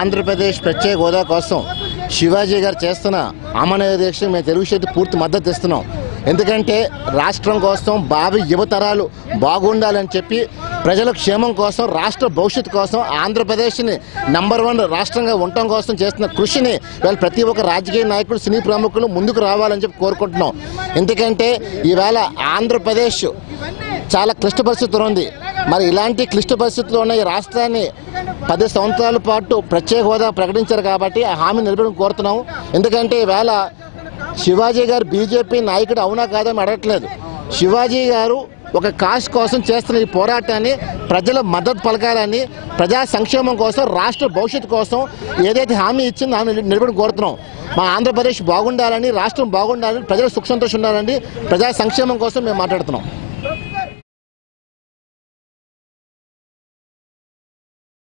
ఆంధ్రప్రదేశ్ ప్రత్యేక హోదా కోసం శివాజీ గారు చేస్తున్న అమరణ దీక్ష మేము తెలుగు శక్తి పూర్తి మద్దతు ఇస్తున్నాం. ఎందుకంటే రాష్ట్రం కోసం భావి యువతరాలు బాగుండాలని చెప్పి ప్రజల క్షేమం కోసం రాష్ట్ర భవిష్యత్తు కోసం ఆంధ్రప్రదేశ్ని నంబర్ 1 రాష్ట్రంగా ఉండటం కోసం చేస్తున్న కృషిని వీళ్ళ ప్రతి ఒక్క రాజకీయ నాయకులు సినీ ప్రముఖులు ముందుకు రావాలని చెప్పి కోరుకుంటున్నాం. ఎందుకంటే ఈవేళ ఆంధ్రప్రదేశ్ చాలా క్లిష్ట పరిస్థితులు ఉంది. మరి ఇలాంటి క్లిష్ట పరిస్థితుల్లో ఉన్న ఈ రాష్ట్రాన్ని 10 సంవత్సరాల పాటు ప్రత్యేక హోదా ప్రకటించారు కాబట్టి ఆ హామీ నిలబడి కోరుతున్నాం. ఎందుకంటే ఈవేళ శివాజీ గారు బీజేపీ నాయకుడు అవునా కాదని అడగట్లేదు. శివాజీ గారు ఒక కాజ్ కోసం చేస్తున్న ఈ పోరాటాన్ని ప్రజల మద్దతు పలకాలని, ప్రజా సంక్షేమం కోసం, రాష్ట్ర భవిష్యత్తు కోసం ఏదైతే హామీ ఇచ్చిందో హామీ నిలబడి కోరుతున్నాం. మా ఆంధ్రప్రదేశ్ బాగుండాలని, రాష్ట్రం బాగుండాలని, ప్రజల సుఖ సంతోషం ఉండాలని, ప్రజా సంక్షేమం కోసం మేము మాట్లాడుతున్నాం.